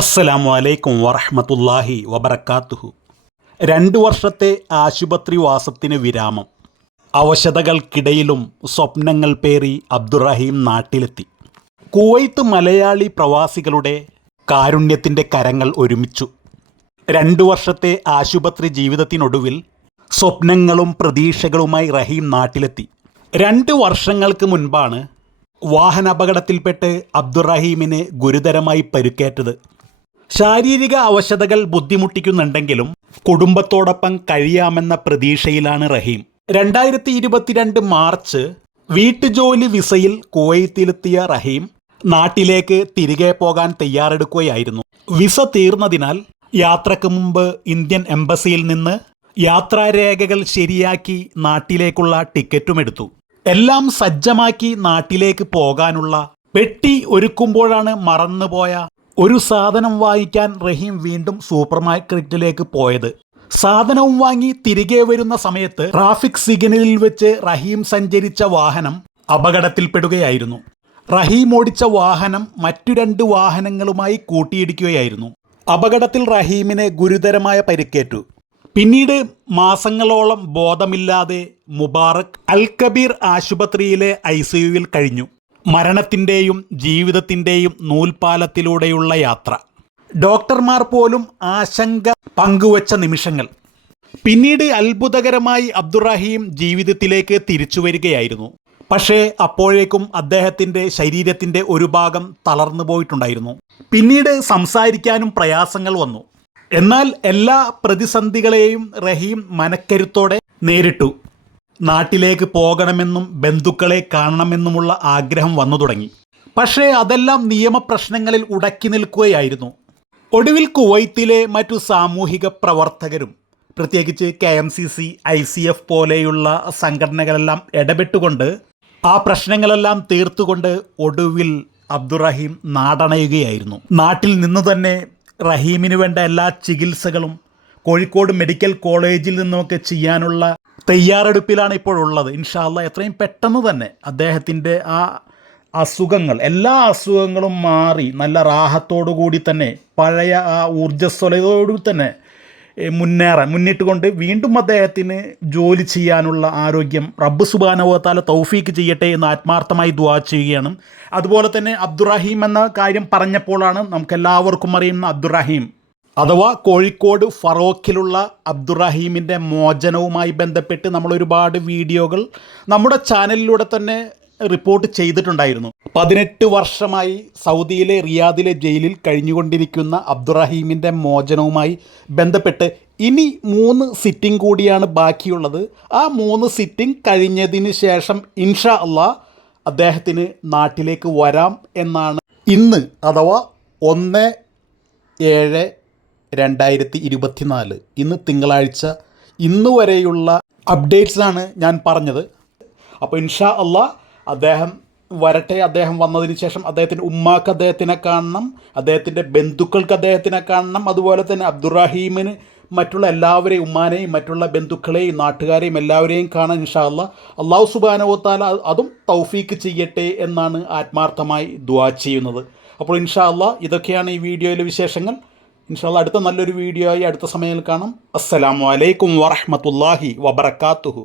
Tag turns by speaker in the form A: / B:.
A: അസ്സലാമു അലൈക്കും വറഹമത്തല്ലാഹി വബർക്കാത്തുഹു രണ്ട് വർഷത്തെ ആശുപത്രി വാസത്തിന് വിരാമം. അവശതകൾക്കിടയിലും സ്വപ്നങ്ങൾ പേറി അബ്ദുറഹീം നാട്ടിലെത്തി. കുവൈത്ത് മലയാളി പ്രവാസികളുടെ കാരുണ്യത്തിന്റെ കരങ്ങൾ ഒരുമിച്ചു. രണ്ടു വർഷത്തെ ആശുപത്രി ജീവിതത്തിനൊടുവിൽ സ്വപ്നങ്ങളും പ്രതീക്ഷകളുമായി റഹീം നാട്ടിലെത്തി. രണ്ട് വർഷങ്ങൾക്ക് മുൻപാണ് വാഹനാപകടത്തിൽപ്പെട്ട് അബ്ദുറഹീമിന് ഗുരുതരമായി പരുക്കേറ്റത്. ശാരീരിക അവശതകൾ ബുദ്ധിമുട്ടിക്കുന്നുണ്ടെങ്കിലും കുടുംബത്തോടൊപ്പം കഴിയാമെന്ന പ്രതീക്ഷയിലാണ് റഹീം. രണ്ടായിരത്തി ഇരുപത്തിരണ്ട് മാർച്ച് വീട്ടുജോലി വിസയിൽ കുവൈത്തിലെത്തിയ റഹീം നാട്ടിലേക്ക് തിരികെ പോകാൻ തയ്യാറെടുക്കുകയായിരുന്നു. വിസ തീർന്നതിനാൽ യാത്രയ്ക്ക് മുമ്പ് ഇന്ത്യൻ എംബസിയിൽ നിന്ന് യാത്രാരേഖകൾ ശരിയാക്കി നാട്ടിലേക്കുള്ള ടിക്കറ്റും എടുത്തു. എല്ലാം സജ്ജമാക്കി നാട്ടിലേക്ക് പോകാനുള്ള പെട്ടി ഒരുക്കുമ്പോഴാണ് മറന്നുപോയ ഒരു സാധനം വാങ്ങിക്കാൻ റഹീം വീണ്ടും സൂപ്പർ മാർക്കറ്റിലേക്ക് പോയത്. സാധനവും വാങ്ങി തിരികെ വരുന്ന സമയത്ത് ട്രാഫിക് സിഗ്നലിൽ വെച്ച് റഹീം സഞ്ചരിച്ച വാഹനം അപകടത്തിൽപ്പെടുകയായിരുന്നു. റഹീം ഓടിച്ച വാഹനം മറ്റു രണ്ട് വാഹനങ്ങളുമായി കൂട്ടിയിടിക്കുകയായിരുന്നു. അപകടത്തിൽ റഹീമിന് ഗുരുതരമായ പരിക്കേറ്റു. പിന്നീട് മാസങ്ങളോളം ബോധമില്ലാതെ മുബാറക് അൽ കബീർ ആശുപത്രിയിലെ ഐ കഴിഞ്ഞു. മരണത്തിന്റെയും ജീവിതത്തിന്റെയും നൂൽപാലത്തിലൂടെയുള്ള യാത്ര. ഡോക്ടർമാർ പോലും ആശങ്ക പങ്കുവച്ച നിമിഷങ്ങൾ. പിന്നീട് അത്ഭുതകരമായി അബ്ദുറഹീം ജീവിതത്തിലേക്ക് തിരിച്ചു വരികയായിരുന്നു. പക്ഷേ അപ്പോഴേക്കും അദ്ദേഹത്തിന്റെ ശരീരത്തിന്റെ ഒരു ഭാഗം തളർന്നു പോയിട്ടുണ്ടായിരുന്നു. പിന്നീട് സംസാരിക്കാനും പ്രയാസങ്ങൾ വന്നു. എന്നാൽ എല്ലാ പ്രതിസന്ധികളെയും റഹീം മനക്കരുത്തോടെ നേരിട്ടു. നാട്ടിലേക്ക് പോകണമെന്നും ബന്ധുക്കളെ കാണണമെന്നുമുള്ള ആഗ്രഹം വന്നു തുടങ്ങി. പക്ഷേ അതെല്ലാം നിയമപ്രശ്നങ്ങളിൽ ഉടക്കി നിൽക്കുകയായിരുന്നു. ഒടുവിൽ കുവൈത്തിലെ മറ്റു സാമൂഹിക പ്രവർത്തകരും പ്രത്യേകിച്ച് K M C C I C F പോലെയുള്ള സംഘടനകളെല്ലാം ഇടപെട്ടുകൊണ്ട് ആ പ്രശ്നങ്ങളെല്ലാം തീർത്തുകൊണ്ട് ഒടുവിൽ അബ്ദുറഹീം നാടണയുകയായിരുന്നു. നാട്ടിൽ നിന്ന് തന്നെ റഹീമിന് വേണ്ട എല്ലാ ചികിത്സകളും കോഴിക്കോട് മെഡിക്കൽ കോളേജിൽ നിന്നുമൊക്കെ ചെയ്യാനുള്ള തയ്യാറെടുപ്പിലാണ് ഇപ്പോൾ ഇപ്പോഴുള്ളത്. ഇൻഷാല്ല എത്രയും പെട്ടെന്ന് തന്നെ അദ്ദേഹത്തിന്റെ ആ അസുഖങ്ങൾ എല്ലാ അസുഖങ്ങളും മാറി നല്ല റാഹത്തോടു കൂടി തന്നെ പഴയ ആ ഊർജസ്വലതയോടു തന്നെ മുന്നേറാൻ മുന്നിട്ട് കൊണ്ട് വീണ്ടും അദ്ദേഹത്തിന് ജോലി ചെയ്യാനുള്ള ആരോഗ്യം റബ്ബ് സുബാനവത്താല തൗഫീക്ക് ചെയ്യട്ടെ എന്ന് ആത്മാർത്ഥമായി ദുവാ ചെയ്യുകയാണ്. അതുപോലെ തന്നെ അബ്ദുറഹീം എന്ന കാര്യം പറഞ്ഞപ്പോഴാണ് നമുക്കെല്ലാവർക്കും അറിയുന്ന അബ്ദുറഹീം. അഥവാ കോഴിക്കോട് ഫറോക്കിലുള്ള അബ്ദുറഹീമിന്റെ മോചനവുമായി ബന്ധപ്പെട്ട് നമ്മൾ ഒരുപാട് വീഡിയോകൾ നമ്മുടെ ചാനലിലൂടെ തന്നെ റിപ്പോർട്ട് ചെയ്തിട്ടുണ്ടായിരുന്നു. പതിനെട്ട് വർഷമായി സൗദിയിലെ റിയാദിലെ ജയിലിൽ കഴിഞ്ഞുകൊണ്ടിരിക്കുന്ന അബ്ദുറഹീമിന്റെ മോചനവുമായി ബന്ധപ്പെട്ട് ഇനി മൂന്ന് സിറ്റിംഗ് കൂടിയാണ് ബാക്കിയുള്ളത്. ആ മൂന്ന് സിറ്റിംഗ് കഴിഞ്ഞതിന് ശേഷം ഇൻഷാ അള്ളാ അദ്ദേഹത്തിന് നാട്ടിലേക്ക് വരാം എന്നാണ്. ഇന്ന് അഥവാ ഒന്ന് ഏഴ് രണ്ടായിരത്തി ഇരുപത്തിനാല് ഇന്ന് തിങ്കളാഴ്ച. ഇന്ന് വരെയുള്ള അപ്ഡേറ്റ്സാണ് ഞാൻ പറഞ്ഞത്. അപ്പോൾ ഇൻഷാ അള്ളാ അദ്ദേഹം വരട്ടെ അദ്ദേഹം വന്നതിന് ശേഷം അദ്ദേഹത്തിന്റെ ഉമ്മാക്ക് അദ്ദേഹത്തിനെ കാണണം അദ്ദേഹത്തിന്റെ ബന്ധുക്കൾക്ക് അദ്ദേഹത്തിനെ കാണണം അതുപോലെ തന്നെ അബ്ദുറഹീമിന് മറ്റുള്ള എല്ലാവരെയും ഉമ്മാനെയും മറ്റുള്ള ബന്ധുക്കളെയും നാട്ടുകാരെയും എല്ലാവരെയും കാണാൻ ഇൻഷാ അള്ളാ. അള്ളാഹു സുബാനവത്താല അതും തൗഫീക്ക് ചെയ്യട്ടെ എന്നാണ് ആത്മാർത്ഥമായി ദുവാ ചെയ്യുന്നത്. അപ്പോൾ ഇൻഷാ അള്ളാ ഇതൊക്കെയാണ് ഈ വീഡിയോയിലെ വിശേഷങ്ങൾ. ഇൻഷാല്ല അടുത്ത നല്ലൊരു വീഡിയോ ആയി അടുത്ത സമയം കാണാം. അസ്സലാമു അലൈക്കും വറഹ്മത്തുള്ളാഹി വബറകാതുഹു